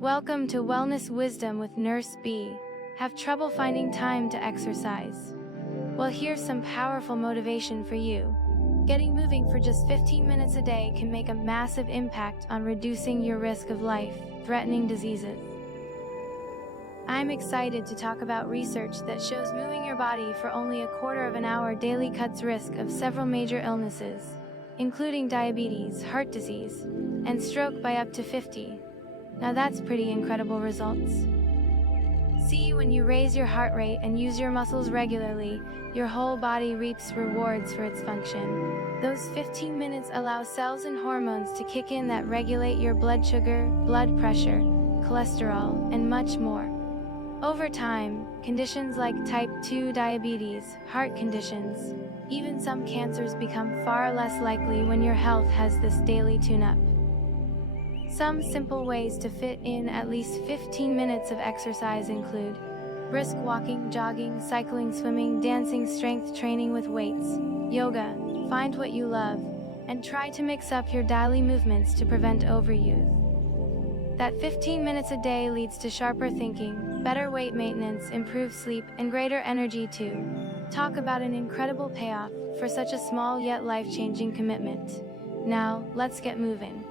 Welcome to Wellness Wisdom with Nurse B. Have trouble finding time to exercise? Well, here's some powerful motivation for you. Getting moving for just 15 minutes a day can make a massive impact on reducing your risk of life-threatening diseases. I'm excited to talk about research that shows moving your body for only a quarter of an hour daily cuts risk of several major illnesses, including diabetes, heart disease, and stroke by up to 50. Now that's pretty incredible results. See, when you raise your heart rate and use your muscles regularly, your whole body reaps rewards for its function. Those 15 minutes allow cells and hormones to kick in that regulate your blood sugar, blood pressure, cholesterol, and much more. Over time, conditions like type 2 diabetes, heart conditions, even some cancers become far less likely when your health has this daily tune-up. Some simple ways to fit in at least 15 minutes of exercise include brisk walking, jogging, cycling, swimming, dancing, strength training with weights, yoga. Find what you love, and try to mix up your daily movements to prevent overuse. That 15 minutes a day leads to sharper thinking, better weight maintenance, improved sleep, and greater energy too. Talk about an incredible payoff for such a small yet life-changing commitment. Now, let's get moving.